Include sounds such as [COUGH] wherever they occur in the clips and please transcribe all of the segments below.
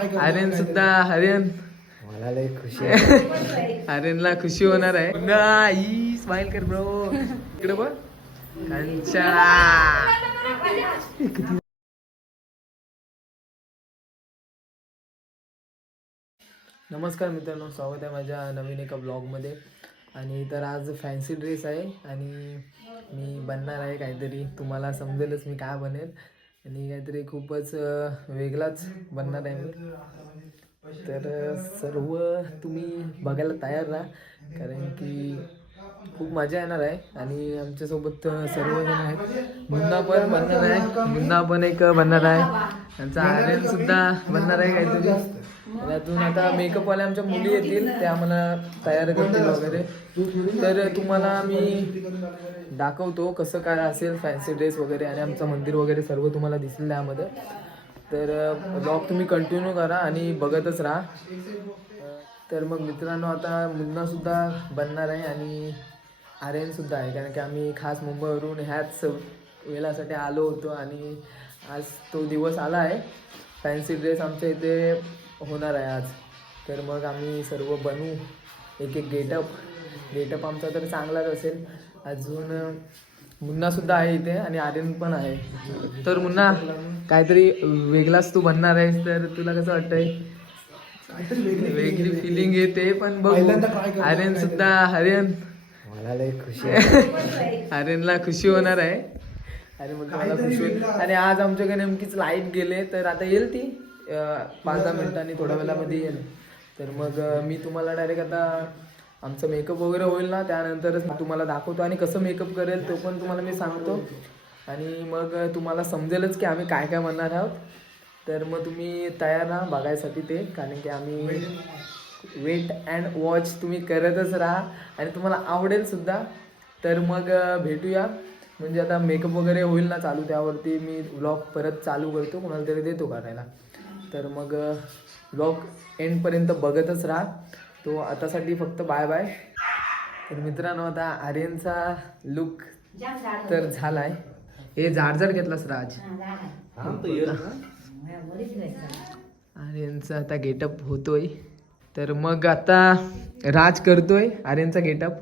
आर्यन सुद्धा आर्यन मला लय खुशी आहे. [LAUGHS] आर्यनला खुशी होणार आहे. नाही स्माइल कर ब्रो इकडे बघ. कंचना नमस्कार मित्रांनो स्वागत आहे माझ्या नवीन एका ब्लॉगमध्ये आणि तर आज फॅन्सी ड्रेस आहे आणि मी बनणार आहे काहीतरी. तुम्हाला समजेलच मी काय बनेल. आणि काहीतरी खूपच वेगळाच बनणार आहे तर सर्व तुम्ही बघायला तयार राहा कारण की खूप मजा येणार आहे आणि आमच्यासोबत सर्वजण आहेत. मुन्ना पण बनणार आहे. मुन्ना पण एक बनणार आहे. त्यांचा आर्यन सुद्धा बनणार आहे काहीतरी. त्यातून आता मेकअपवाल्या आमच्या मुली येतील त्या आम्हाला तयार करतील वगैरे. तर तुम्हाला मी दाखवतो कसं काय असेल फॅन्सी ड्रेस वगैरे आणि आमचं मंदिर वगैरे सर्व तुम्हाला दिसेल त्यामध्ये. तर ब्लॉग तुम्ही कंटिन्यू करा आणि बघतच राहा. तर मग मित्रांनो आता मुन्ना सुद्धा बनणार आहे आणि आर्यन सुद्धा आहे कारण की आम्ही खास मुंबईवरून ह्याच वेळासाठी आलो होतो आणि आज तो दिवस आला आहे. फॅन्सी ड्रेस आमच्या इथे होणार आहे आज. तर मग आम्ही सर्व बनवू एक एक गेटअप. गेटअप आमचा तर चांगलाच असेल. अजून मुन्नासुद्धा आहे इथे आणि आर्यन पण आहे. तर मुन्ना काहीतरी वेगळाच तू बनणार आहेस तर तुला कसं वाटतंय? वेगळी फिलिंग येते. पण बघ. आर्यन सुद्धा आर्यन. मला लय खुशी [LAUGHS] आहे. आर्यनला खुशी होणार आहे. अरे मग मला खुशी होईल. आणि आज आमच्याकडे नेमकीच लाइट गेले तर आता येईल ती. पाच दहा मिनिटांनी थोड्या वेळामध्ये येईल. तर मग मी तुम्हाला डायरेक्ट आता आमचं मेकअप वगैरे होईल ना त्यानंतरच तुम्हाला दाखवतो आणि कसं मेकअप करेल तो पण तुम्हाला मी सांगतो. आणि मग तुम्हाला समजेलच की आम्ही काय काय म्हणणार आहोत. तर मग तुम्ही तयार राहा बघायसाठी ते कारण की आम्ही वेट अँड वॉच तुम्ही करतच राहा. आणि तुम्हाला आवडेल सुद्धा. तर मग भेटूया. म्हणजे आता मेकअप वगैरे होईल ना चालू त्यावरती मी व्लॉग परत चालू करतो. कोणाला तरी देतो करायला तर मग व्लॉग एंडपर्यंत बघतच राहा. तो आतासाठी फक्त बाय बाय तर मित्रांनो आता आर्यनचा लुक तर झालाय. हे जाडजाड घेतलास राज. आर्यनचा आता गेटअप होतोय. तर मग आता राज करतोय आर्यनचा गेटअप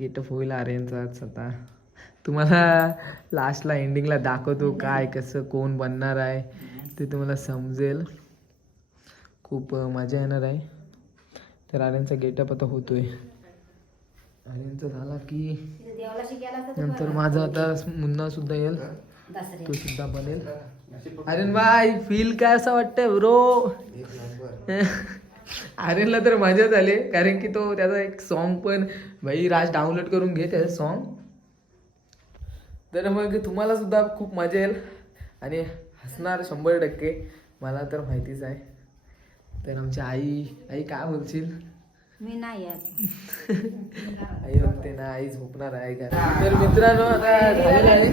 गेटअप होईल आर्यनचाच आता. तुम्हाला लास्टला एंडिंगला दाखवतो काय कसं कोण बनणार आहे. ते तुम्हाला समजेल. खूप मजा येणार आहे. तर आर्यनचा गेटअप आता होतोय. आर्यनचा झाला की नंतर माझा आता मुन्ना सुद्धा येईल. तो सुद्धा बनेल. आर्यन बाय फील काय असं वाटतंय ब्रो [LAUGHS] आर्यनला तर मजा झाली कारण की तो त्याचा एक सॉन्ग पण भाई राज डाउनलोड करून घे त्याचं सॉन्ग तर मग तुम्हाला सुद्धा खूप मजा येईल. आणि हसणार शंभर टक्के. मला तर माहितीच आहे. तर आमची आई आई काय बोलशील? मी नाही आई बघते ना आई झोपणार आहे का? तर मित्रांनो आता झालेलं आहे.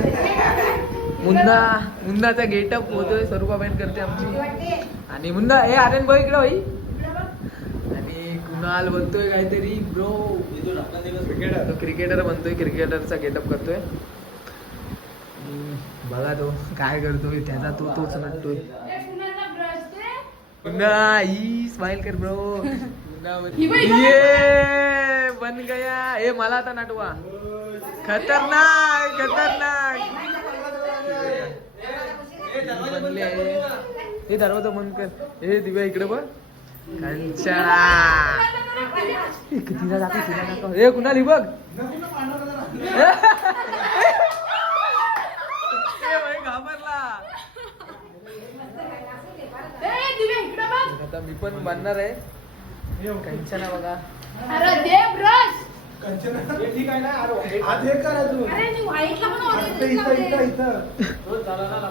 मुन्ना मुन्नाचा गेटअप होतोय. स्वरूपाबाईन करते आमची. आणि मुन्ना हे आर्यन भाई इकडे भाई आणि कुणाल बनतोय काहीतरी. ब्रो तो क्रिकेटर बनतोय क्रिकेटरचा गेटअप करतोय. बघा तो काय करतोय त्याचा तो तोच नटतोय मुन्ना ई स्माइल कर [LAUGHS] ब्रो ये बन गया. ए मला आता नटवा. खतरनाक खतरनाक. हे दरवाजा बंद कर हे दिव्या इकडे बघ. कंचना ए, तिला दाखव तिला दाखव ए कुणाली बघ? [LAUGHS] घाबरला. आता मी पण बनणार आहे. कंचना बघा. अरे देव रस अरे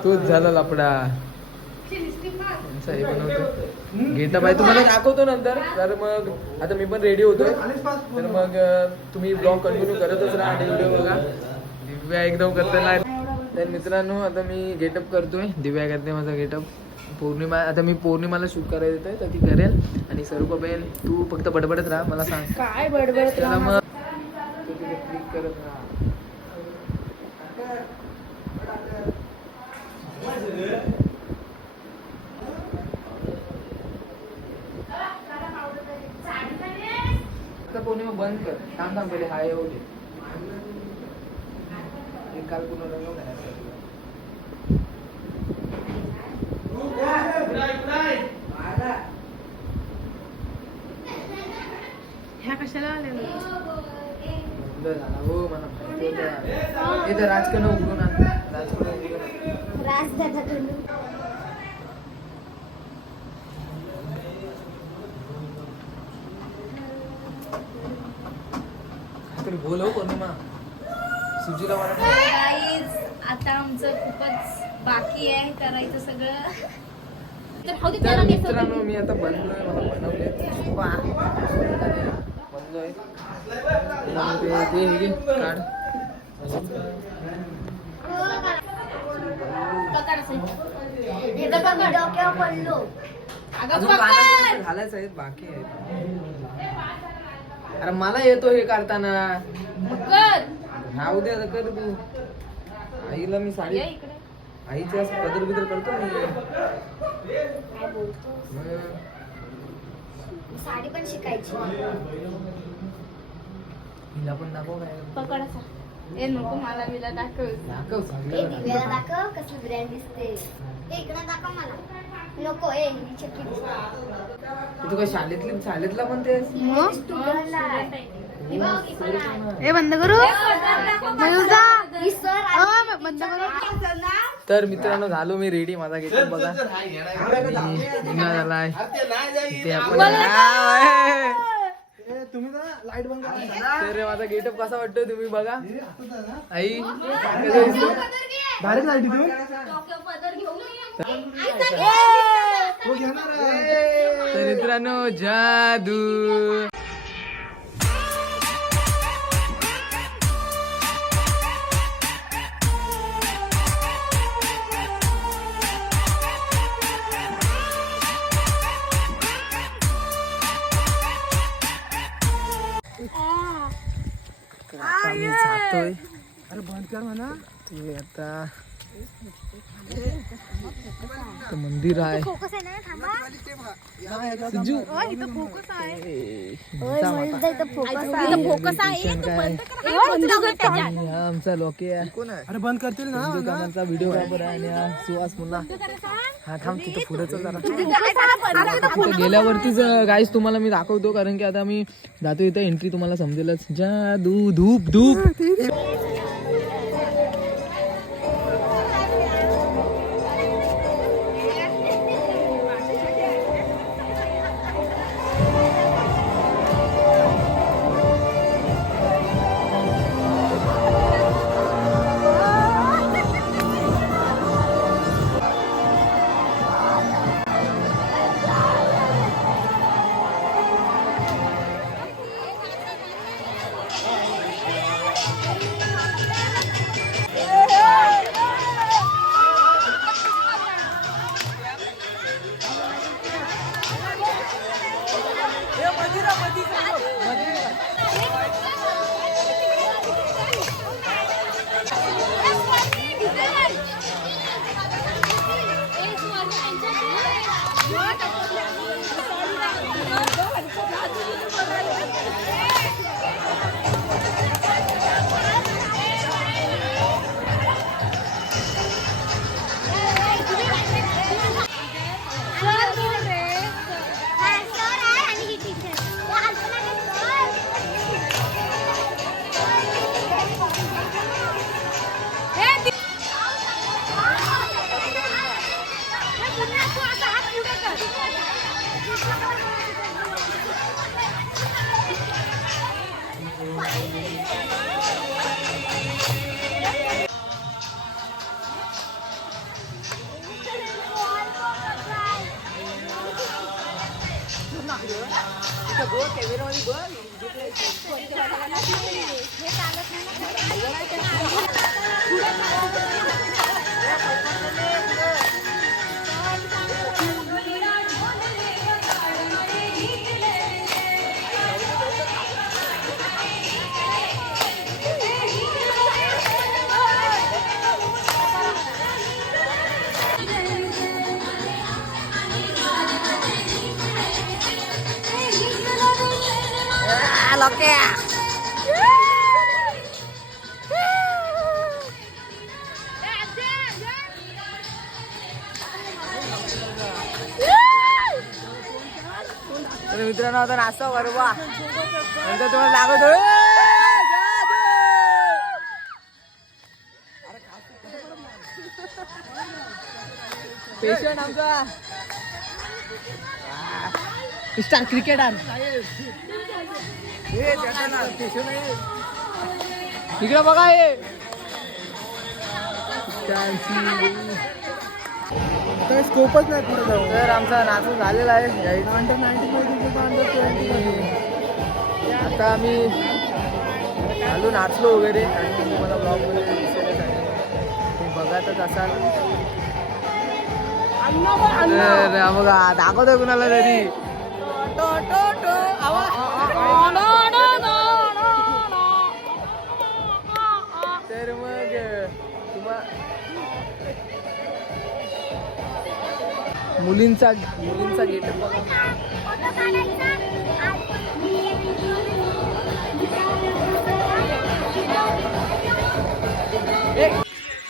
तोच झाला लपडा घेता बाई तुम्हाला दाखवतो नंतर. तर मग आता मी पण रेडी होतोय तर मग तुम्ही ब्लॉग कंटिन्यू करतच राहा व्हिडिओ बघा. दिव्या एकदम करताना. तर मित्रांनो आता मी गेटअप करतोय. दिव्या करते माझा गेटअप पौर्णिमा आता मी पौर्णिमाला शूट करायला येतोय तर ती करेल. आणि स्वरूपाबेन तू फक्त बडबडत राहा मला सांग. काय बडबडत मग क्लिक करत राहा पौर्णिमा बंद कर. थांब थांब पहिले. हाय ओके काल घालायचा तुला. ह्या कशाला झाला. हो मला तर राजकारण उघडून राजकारण उघडून आण. काहीतरी बोल हो पौर्णिमा सुजीला मला गाईज आता आमचं खूपच बाकी आहे करायचं सगळं. तर हो. मित्रांनो मी आता बनलोय मला बनवले बनलोय ते हे काढ. हे घालायचं आहे बाकी आहे. अरे मला येतो हे काढताना. दे आता कर तू. आईला मी साडी ये इकडे. आईचे असं पदर बिदर करतो मी. हं. साडी पण शिकायची. हिला पण दाखव काय. पकड असा. ए नको मला मिला दाखव. दाखव ए दिव्याला दाखव. कसली ब्रँड दिसते. ए इकडे दाखव मला. नको ए ही चक्की दिसते. तू काय शाळेतली शाळेतला स्टुडंटला हे ही. ए बंद करू? ही. बंद करू? तर मित्रांनो झालो मी रेडी माझा गेटअप बघा. झालाय. आपण हाय. तर माझा गेटअप कसा वाटतोय तुम्ही बघा. आई कसं दिसतोय? तर मित्रांनो जादू. आम्ही इथं मंदिर आहे. फोकस आहे आणि हा आमचा लोके अरे बंद करतील ना कामांचा व्हिडिओ वापर आणि हा सुहास मुन्ना. हा थांब तिथं पुढे चल जरा. गेल्यावरतीच गाईस तुम्हाला मी दाखवतो कारण की आता मी जातो इथं एंट्री तुम्हाला समजेलच. जादू धूप धूप. Yeah. [LAUGHS] work. मित्रांनो आता नाचता बरोबर नंतर तुम्हाला लागत. पेशंट आमचा. स्टार क्रिकेटर इकडे बघा हे. काय स्कोपच नाही पुढे जाऊ तर आमचा नाचून झालेला आहे. Under ninety five under twenty आता आम्ही आलो नाचलो वगैरे. आणि तुम्हाला ब्लॉगमध्ये दिसेलच आहे. तुम्ही बघतच असाल. बघा दाखवतोय कुणाला तरी. तर मग तुम्हा मुलींचा मुलींचा गेट.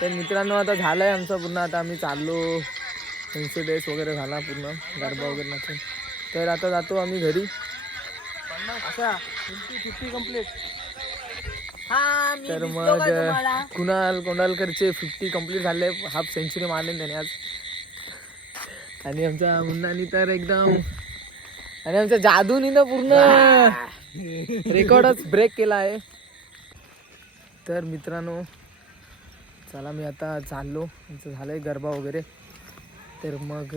तर मित्रांनो आता झालंय आमचं पूर्ण. आता आम्ही चाललो. फॅन्सी ड्रेस वगैरे झाला पूर्ण गरबा वगैरे नाचून तर आता जातो आम्ही घरी. अशा फिफ्टी कंप्लीट तर मग कुणाल कोंडालकरचे फिफ्टी कंप्लीट झाले. हाफ सेंचुरी मारले त्याने आज. आणि आमच्या मुन्नानी तर एकदम आणि आमच्या जादूनी ना पूर्ण रेकॉर्डच ब्रेक केला आहे. तर मित्रांनो चला मी आता चाललो. आमचं झालंय गरबा वगैरे. तर मग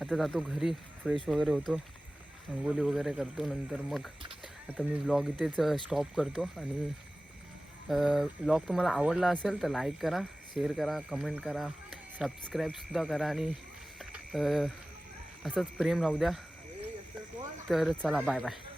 आता जातो घरी. फ्रेश वगैरे होतो. रंगोली वगैरे करतो. नंतर मग आता मी ब्लॉग इथेच स्टॉप करतो. आणि ब्लॉग तुम्हाला आवडला असेल तर लाईक करा शेअर करा कमेंट करा सबस्क्राईबसुद्धा करा. आणि असंच प्रेम राहू द्या. तर चला बाय बाय